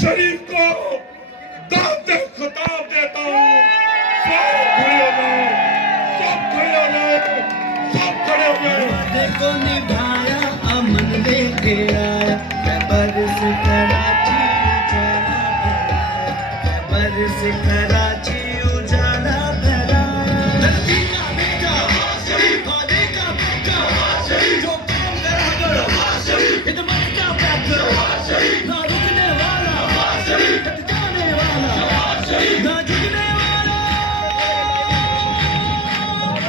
शरीफ को दाद खिताब देता हूँ। सब खड़े हो जाए, सब खड़े हो जाए, सब खड़े हो जाए। वादे को निभाया, अमन लेके आया, खैबर से कराची उजाला भराया, खैबर से कराची उजाला भराया। नबी का बेटा शरीफ, वादे का बेटा शरीफ, जो काम करा करो शरीफ, खिदमत का बेटा शरीफ, ना रुकने वाला शरीफ, हट जाने वाला शरीफ, ना झुकने वाला।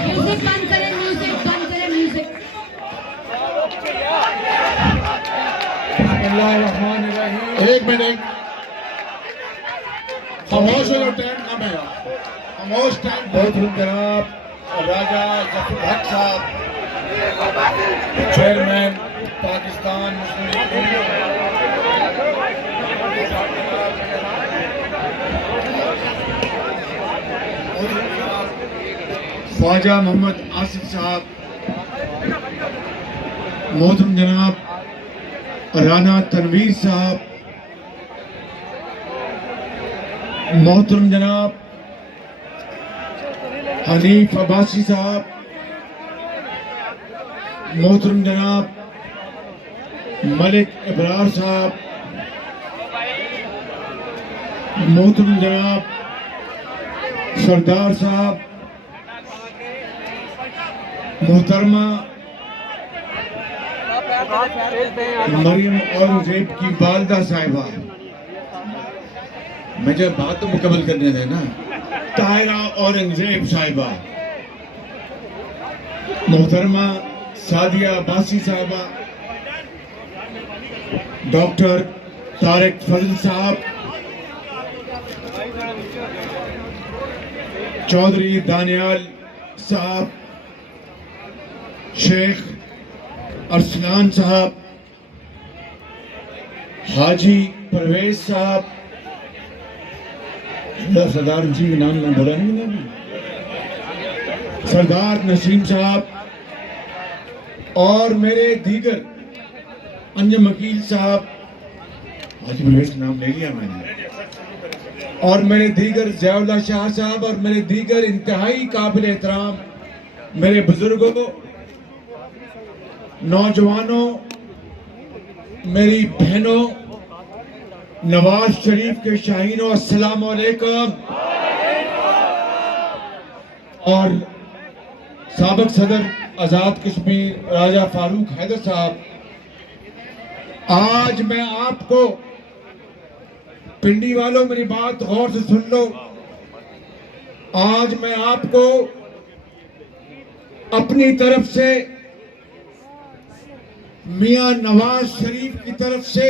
म्यूजिक बंद करें, म्यूजिक बंद करें, म्यूजिक। एक मिनट, खामोश हो, टाइम कम है। खामोश टाइम बहुत जनाब राजा जफर हक साहब, चेयरमैन पाकिस्तान मुस्लिम लीग ख्वाजा मोहम्मद आसिफ साहब, मोहतरम जनाब राना तनवीर साहब, मोहतरम जनाब हनीफ अब्बासी साहब, मोहतरम जनाब मलिक इब्रार साहब, मोहतरम जनाब सरदार साहब, मोहतरमा मरियम औरंगजेब की वालदा साहिबा, मुझे बात तो मुकम्मल करने देना। ताहिरा औरंगजेब साहिबा, मोहतरमा सादिया अब्बासी साहिबा, डॉक्टर तारिक फजल साहब, चौधरी दानियाल साहब, शेख अरसलान साहब, हाजी परवेज साहब, सरदार जी का नाम बोला नहीं ना, सरदार नसीम साहब, और मेरे दीगर अंजम वकील साहब, हाजी परवेज का नाम ले लिया मैंने, और मेरे दीगर जयाउल्लाह शाह साहब, और मेरे दीगर इंतहाई काबिल एहतराम मेरे बुजुर्गों, नौजवानों, मेरी बहनों, नवाज शरीफ के शाहीनों, अस्सलाम वालेकुम। और साबिक सदर आजाद कश्मीर राजा फारूक हैदर साहब, आज मैं आपको, पिंडी वालों मेरी बात गौर से सुन लो, आज मैं आपको अपनी तरफ से, मियां नवाज शरीफ की तरफ से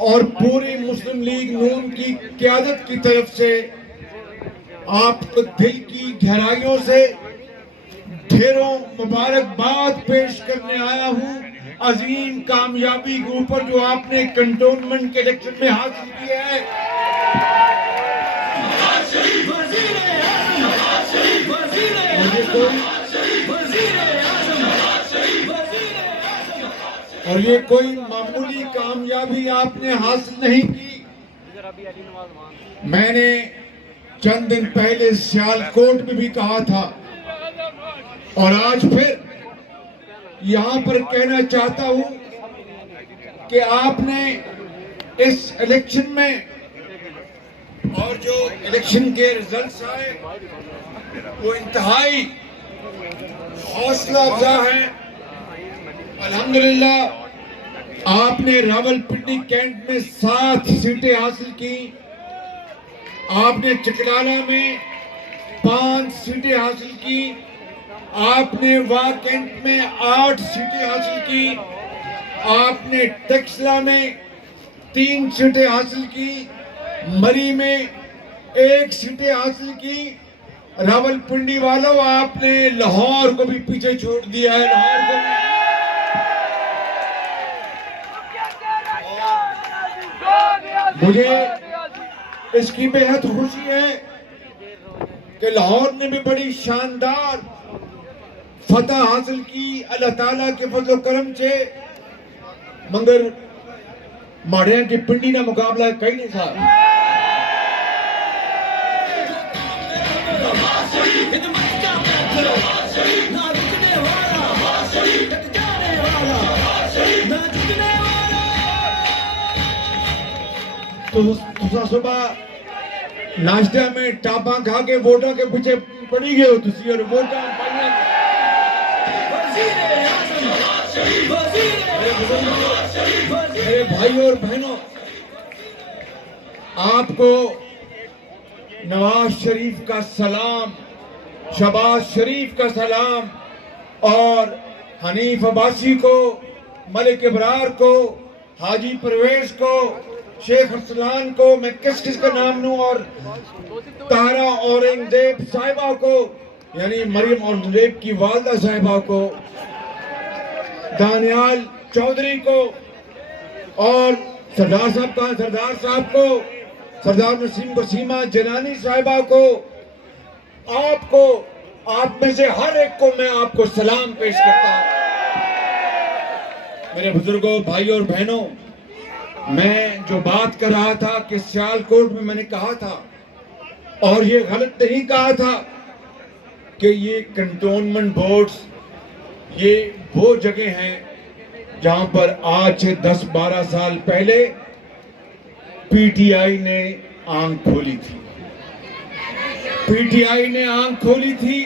और पूरी मुस्लिम लीग नून की क़यादत की तरफ से आपको दिल की गहराइयों से ढेरों मुबारकबाद पेश करने आया हूं अजीम कामयाबी के ऊपर जो आपने कंटोनमेंट के इलेक्शन में हासिल किया है। और ये कोई मामूली कामयाबी आपने हासिल नहीं की। मैंने चंद दिन पहले सियालकोट में भी कहा था और आज फिर यहां पर कहना चाहता हूं कि आपने इस इलेक्शन में और जो इलेक्शन के रिजल्ट्स आए वो इंतहाई हौसला अफजा है। अल्हम्दुलिल्लाह आपने रावलपिंडी कैंट में 7 सीटें हासिल की, आपने चकलाला में 5 सीटें हासिल की, आपने वाह कैंट में 8 सीटें हासिल की, आपने टेक्सला में 3 सीटें हासिल की, मरी में 1 सीटें हासिल की। रावलपिंडी वालों आपने लाहौर को भी पीछे छोड़ दिया है। लाहौर को मुझे इसकी बेहद खुशी है कि लाहौर ने भी बड़ी शानदार फतह हासिल की अल्लाह ताला के फजल करम से, मगर माड़िया की पिंडी ना मुकाबला कहीं नहीं था। तो सुबह नाश्ते में टापा खा के वोटों के पीछे पड़ी गए हो तुसी और वोटा मेरे भाइयों और बहनों, आपको नवाज शरीफ का सलाम, शहबाज शरीफ का सलाम और हनीफ अब्बासी को, मलिक इब्रार को, हाजी परवेज को, शेख अरसलान को, मैं किस किस का नाम लूं, और तारा औरंगजेब साहिबा को यानी मरियम औरंगजेब की वालदा साहिबा को, दानियाल चौधरी को और सरदार साहब को, सरदार नसीम वसीमा जनानी साहिबा को, आपको, आप में से हर एक को मैं आपको सलाम पेश करता हूं। मेरे बुजुर्गों, भाइयों और बहनों, मैं जो बात कर रहा था कि सियालकोट में मैंने कहा था और ये गलत नहीं कहा था कि ये कंटोनमेंट बोर्ड्स ये वो जगह हैं जहां पर आज से 10-12 साल पहले पीटीआई ने आंख खोली थी। पीटीआई ने आंख खोली थी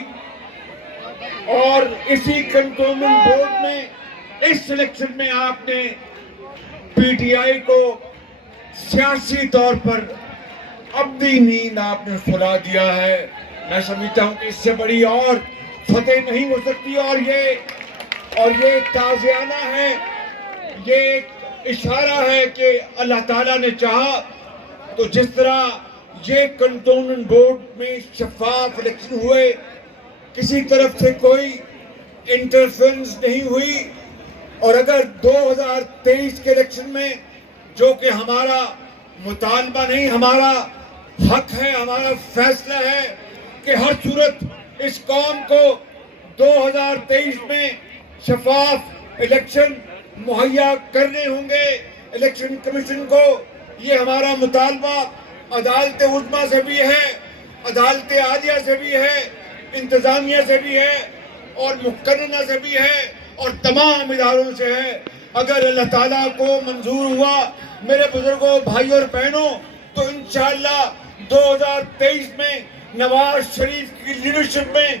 और इसी कंटोनमेंट बोर्ड में इस सिलेक्शन में आपने पीटीआई को सियासी तौर पर अब्दी नींद आपने सुला दिया है। मैं समझता हूं कि इससे बड़ी और फतेह नहीं हो सकती और ये ताज़ियाना है, ये एक इशारा है कि अल्लाह ताला ने चाहा तो जिस तरह ये कंटोनमेंट बोर्ड में शफाफ इलेक्शन हुए, किसी तरफ से कोई इंटरफेरेंस नहीं हुई, और अगर 2023 के इलेक्शन में जो कि हमारा मुतालबा नहीं, हमारा हक है, हमारा फैसला है कि हर सूरत इस कौम को 2023 में शफाफ इलेक्शन मुहैया करने होंगे। इलेक्शन कमीशन को ये हमारा मुतालबा अदालत उज़्मा से भी है, अदालत आलिया से भी है, इंतजामिया से भी है और मुकर्रना से भी है और तमाम इदारों से है। अगर अल्लाह ताला को मंजूर हुआ मेरे बुजुर्गों, भाइयों और बहनों, तो इंशाअल्लाह 2023 में नवाज शरीफ की लीडरशिप में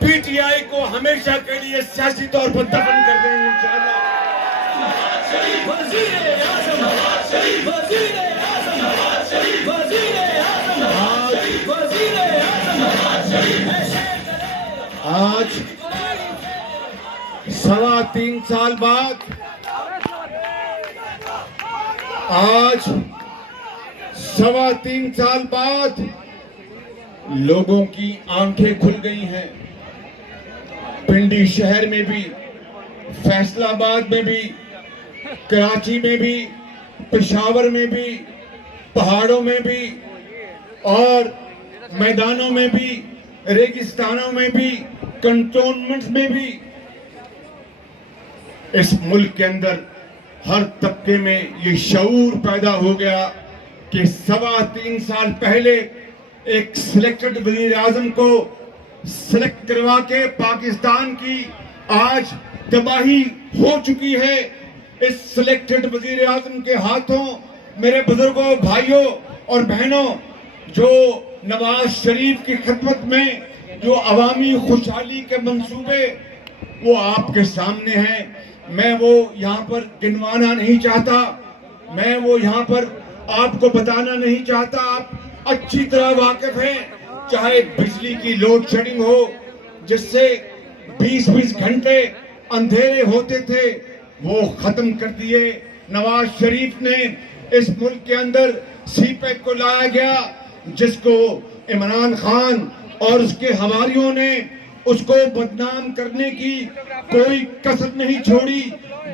पीटीआई को हमेशा के लिए सियासी तौर पर दफन कर देंगे इंशाअल्लाह। आज 3.25 साल बाद, आज 3.25 साल बाद लोगों की आंखें खुल गई हैं। पिंडी शहर में भी, फैसलाबाद में भी, कराची में भी, पेशावर में भी, पहाड़ों में भी और मैदानों में भी, रेगिस्तानों में भी, कंटोनमेंट्स में भी, इस मुल्क के अंदर हर तबके में ये शऊर पैदा हो गया कि 3.25 साल पहले एक सिलेक्टेड वजीर आजम को सिलेक्ट करवा के पाकिस्तान की आज तबाही हो चुकी है। इस सिलेक्टेड वजीर आजम के हाथों मेरे बुजुर्गों, भाइयों और बहनों, जो नवाज शरीफ की खिदमत में जो अवामी खुशहाली के मंसूबे वो आपके सामने हैं। मैं वो यहाँ पर गिनवाना नहीं चाहता, मैं वो यहाँ पर आपको बताना नहीं चाहता। आप अच्छी तरह वाकिफ हैं, चाहे बिजली की लोड शेडिंग हो जिससे 20-20 घंटे अंधेरे होते थे, वो खत्म कर दिए। नवाज शरीफ ने इस मुल्क के अंदर सीपैक को लाया गया, जिसको इमरान खान और उसके हवारियों ने उसको बदनाम करने की कोई कसर नहीं छोड़ी।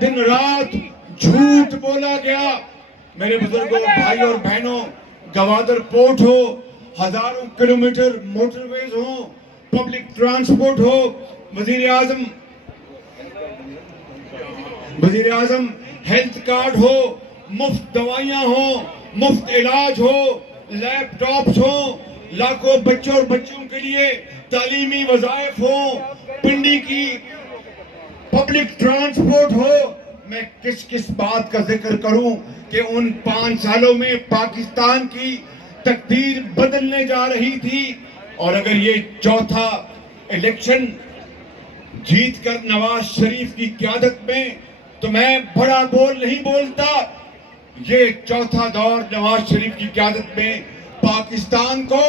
दिन रात झूठ बोला गया। मेरे बुजुर्गों, भाई और बहनों, गवादर पोर्ट हो, हजारों किलोमीटर मोटरवेज हो, पब्लिक ट्रांसपोर्ट हो, वजीर आजम हेल्थ कार्ड हो, मुफ्त दवाइयां हो, मुफ्त इलाज हो, लैपटॉप्स हो, लाखों बच्चों और बच्चियों के लिए तालीमी वज़ाइफ हो, पिंडी की पब्लिक ट्रांसपोर्ट हो। मैं किस किस बात का जिक्र करूं कि उन 5 सालों में पाकिस्तान की तकदीर बदलने जा रही थी। और अगर ये चौथा इलेक्शन जीत कर नवाज शरीफ की क़यादत में, तो मैं बड़ा बोल नहीं बोलता, ये चौथा दौर नवाज शरीफ की क़यादत में पाकिस्तान को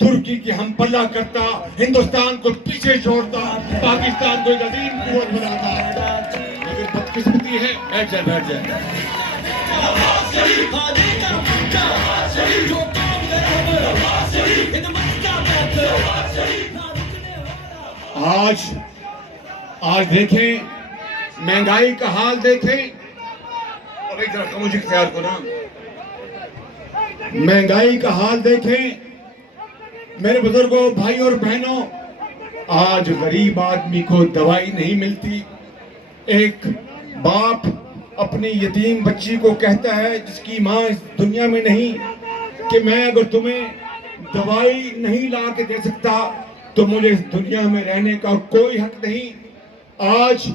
तुर्की की हम पल्ला करता, हिंदुस्तान को पीछे छोड़ता, पाकिस्तान को एक अजीम कुव्वत बनाता। लेकिन बदकिस्मती है, बैठ जाए बैठ जाए। आज देखें महंगाई का हाल देखें। अब एक जरा मुझे ख्याल को ना, महंगाई का हाल देखें मेरे बुजुर्गों, भाई और बहनों। आज गरीब आदमी को दवाई नहीं मिलती। एक बाप अपनी यतीम बच्ची को कहता है, जिसकी माँ इस दुनिया में नहीं, कि मैं अगर तुम्हें दवाई नहीं ला के दे सकता तो मुझे इस दुनिया में रहने का कोई हक नहीं। आज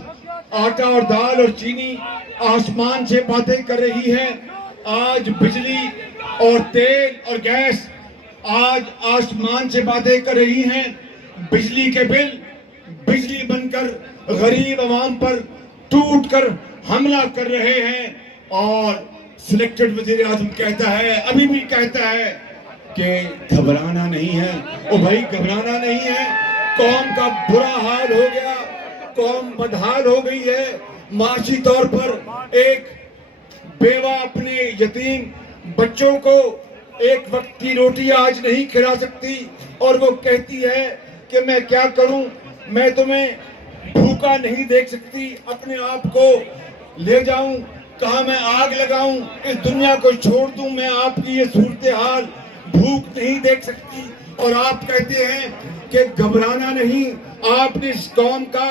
आटा और दाल और चीनी आसमान से बातें कर रही है। आज बिजली और तेल और गैस आज आसमान से बातें कर रही हैं। बिजली के बिल बिजली बनकर गरीब आवाम पर टूट कर हमला कर रहे हैं। और सिलेक्टेड वजीर आजम कहता है, अभी भी कहता है कि घबराना नहीं है। ओ भाई घबराना नहीं है। कौम का बुरा हाल हो गया, कौम बदहाल हो गई है। माशी तौर पर एक बेवा अपने यतीम बच्चों को एक वक्त की रोटी आज नहीं खिला सकती, और वो कहती है कि मैं क्या करूं, मैं तुम्हें भूखा नहीं देख सकती, अपने आप को ले जाऊं, कहां मैं आग लगाऊं, इस दुनिया को छोड़ दूं। मैं आपकी ये सूरत हाल भूख नहीं देख सकती, और आप कहते हैं कि घबराना नहीं। आपने इस कौम का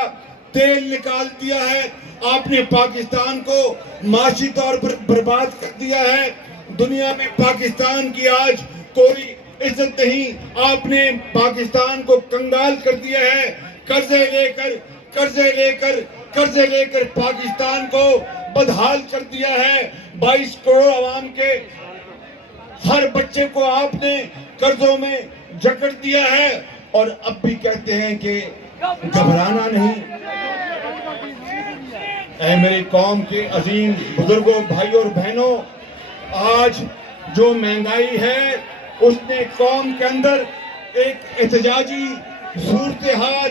तेल निकाल दिया है, आपने पाकिस्तान को माशी तौर पर बर्बाद कर दिया है। दुनिया में पाकिस्तान की आज कोई इज्जत नहीं। आपने पाकिस्तान को कंगाल कर दिया है। कर्जे लेकर पाकिस्तान को बदहाल कर दिया है। 22 करोड़ आवाम के हर बच्चे को आपने कर्जों में जकड़ दिया है, और अब भी कहते हैं कि घबराना नहीं। ऐ मेरी कौम के अजीम बुजुर्गों, भाइयों और बहनों, आज जो महंगाई है उसने कौम के अंदर एक एहतजाजी सूरत हाल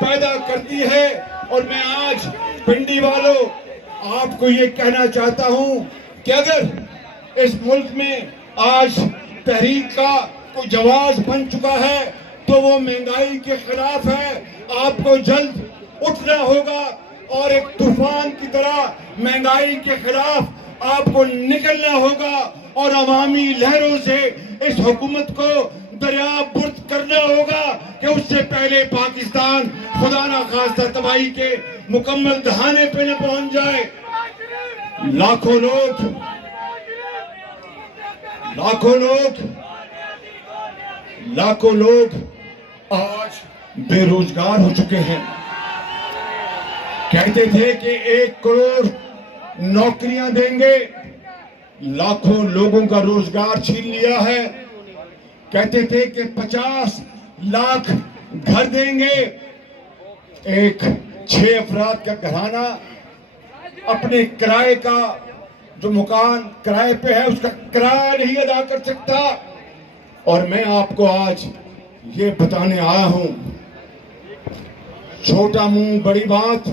पैदा कर दी है। और मैं आज पिंडी वालों आपको ये कहना चाहता हूं कि अगर इस मुल्क में आज तहरीक का कोई जवाब बन चुका है तो वो महंगाई के खिलाफ है। आपको जल्द उठना होगा और एक तूफान की तरह महंगाई के खिलाफ आपको निकलना होगा, और अवामी लहरों से इस हुकूमत को दरियाबुर्द करना होगा कि उससे पहले पाकिस्तान खुदा ना खास्ता तबाही के मुकम्मल दहाने पे न पहुंच जाए। लाखों लोग आज बेरोजगार हो चुके हैं। कहते थे कि 1 करोड़ नौकरियां देंगे, लाखों लोगों का रोजगार छीन लिया है। कहते थे कि 50 लाख घर देंगे। एक 6 अफराद का घराना अपने किराए का जो मकान किराए पे है उसका किराया नहीं अदा कर सकता। और मैं आपको आज ये बताने आया हूं, छोटा मुंह बड़ी बात।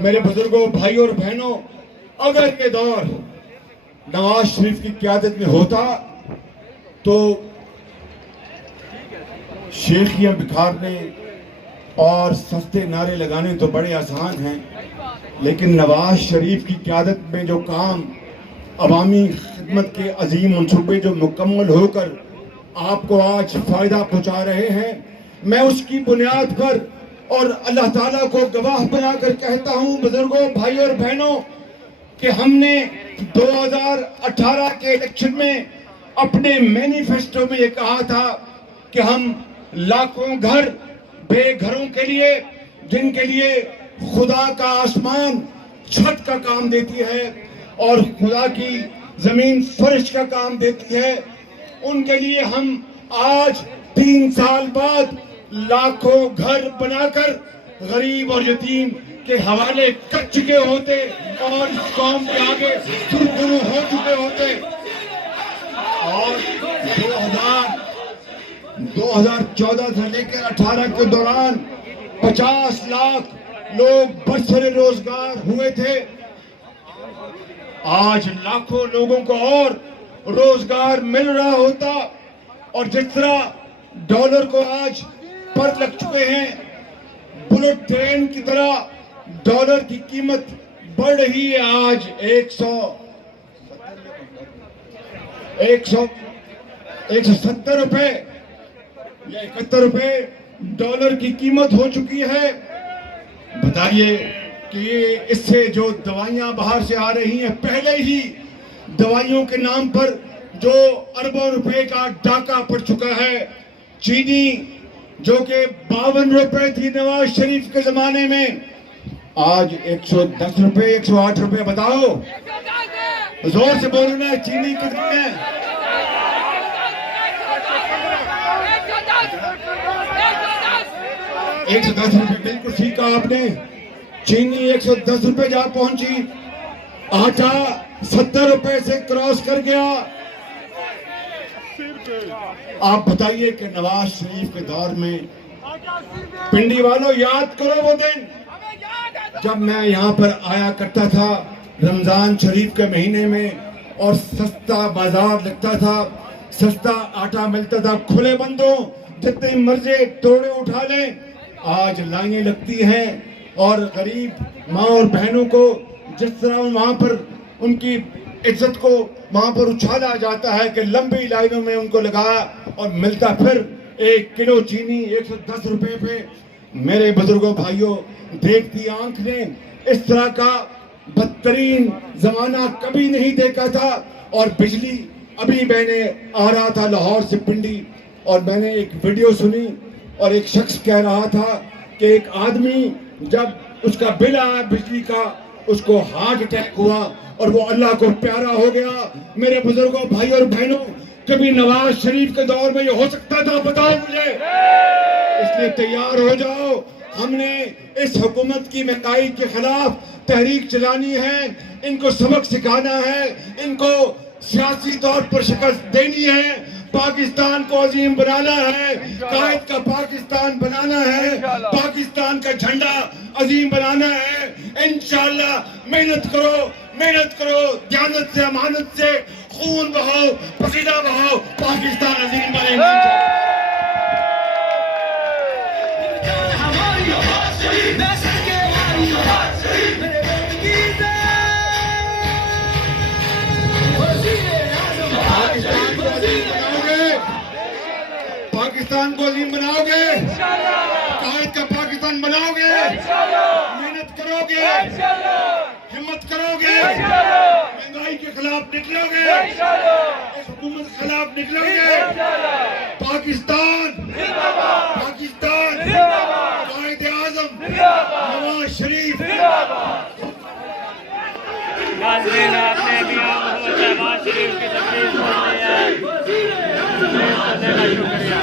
मेरे बुजुर्गों, भाई और बहनों, अगर ये दौर नवाज शरीफ की क़यादत में होता तो शेखियां बिखारने और सस्ते नारे लगाने तो बड़े आसान हैं, लेकिन नवाज शरीफ की क़यादत में जो काम अवामी खिदमत के अजीम मंसूबे जो मुकम्मल होकर आपको आज फायदा पहुंचा रहे हैं, मैं उसकी बुनियाद पर और अल्लाह ताला को गवाह बनाकर कहता हूं, बुजुर्गों, भाई और बहनों, कि हमने 2018 के इलेक्शन में अपने मैनिफेस्टो में ये कहा था कि हम लाखों घर बेघरों के लिए, जिनके लिए खुदा का आसमान छत का काम देती है और खुदा की जमीन फर्श का काम देती है, उनके लिए हम आज 3 साल बाद लाखों घर बनाकर गरीब और यतीम के हवाले कर चुके होते और इस कौम के आगे शुरू हो चुके होते। और 2014 से लेकर 18 के दौरान 50 लाख लोग बरसरे रोजगार हुए थे। आज लाखों लोगों को और रोजगार मिल रहा होता और जिस तरह डॉलर को आज पर लग चुके हैं, बुलेट ट्रेन की तरह डॉलर की कीमत बढ़ रही है। आज 170 रुपए या 71 रुपए डॉलर की कीमत हो चुकी है। बताइए कि ये इससे जो दवाइयां बाहर से आ रही हैं, पहले ही दवाइयों के नाम पर जो अरबों रुपए का डाका पड़ चुका है। चीनी जो कि 52 रुपए थी नवाज शरीफ के जमाने में, आज 110 रुपए, 108 रुपए। बताओ, जोर से बोलो ना, चीनी कितनी है? 110 रुपए, बिल्कुल ठीक कहा आपने। चीनी 110 रुपए जा पहुंची, आटा 70 रुपए से क्रॉस कर गया। आप बताइए कि नवाज शरीफ के दौर में, पिंडी वालों याद करो वो दिन जब मैं यहाँ पर आया करता था रमजान शरीफ के महीने में और सस्ता बाजार लगता था, सस्ता आटा मिलता था, खुले बंदों जितने मर्जी तोड़े उठा लें। आज लाइनें लगती हैं और गरीब माँ और बहनों को जिस तरह वहां पर उनकी इज्जत को वहां पर उछाला जाता है कि लंबी लाइनों में उनको लगाया और मिलता फिर 1 किलो चीनी 110 रुपए पे। मेरे बुजुर्गों भाइयों, देखती आंख ने इस तरह का बदतरीन जमाना कभी नहीं देखा था। और बिजली, अभी मैंने आ रहा था लाहौर से पिंडी और मैंने एक वीडियो सुनी और एक शख्स कह रहा था कि एक आदमी जब उसका बिल आया बिजली का, उसको हार्ट अटैक हुआ और वो अल्लाह को प्यारा हो गया। मेरे बुजुर्गों भाई और बहनों, कभी नवाज शरीफ के दौर में ये हो सकता था? बताओ मुझे। इसलिए तैयार हो जाओ, हमने इस हुकूमत की महंगाई के खिलाफ तहरीक चलानी है, इनको सबक सिखाना है, इनको सियासी तौर पर शिकस्त देनी है, पाकिस्तान को अजीम बनाना है, कायद का पाकिस्तान बनाना है, पाकिस्तान का झंडा अजीम बनाना है। इंशाअल्लाह मेहनत करो, दयानत से, अमानत से, खून बहाओ, पसीना बहाओ, पाकिस्तान अजीम बनेगा। पाकिस्तान को अजीम बनाओगे, कायद का पाकिस्तान बनाओगे, मेहनत करोगे, हिम्मत करोगे, महंगाई के खिलाफ निकलोगे, इस हुकूमत के खिलाफ निकलोगे। पाकिस्तान, कायद आज़म नवाज शरीफ। आपने अभी नवाज शरीफ की तकरीर सुनी है, शुक्रिया।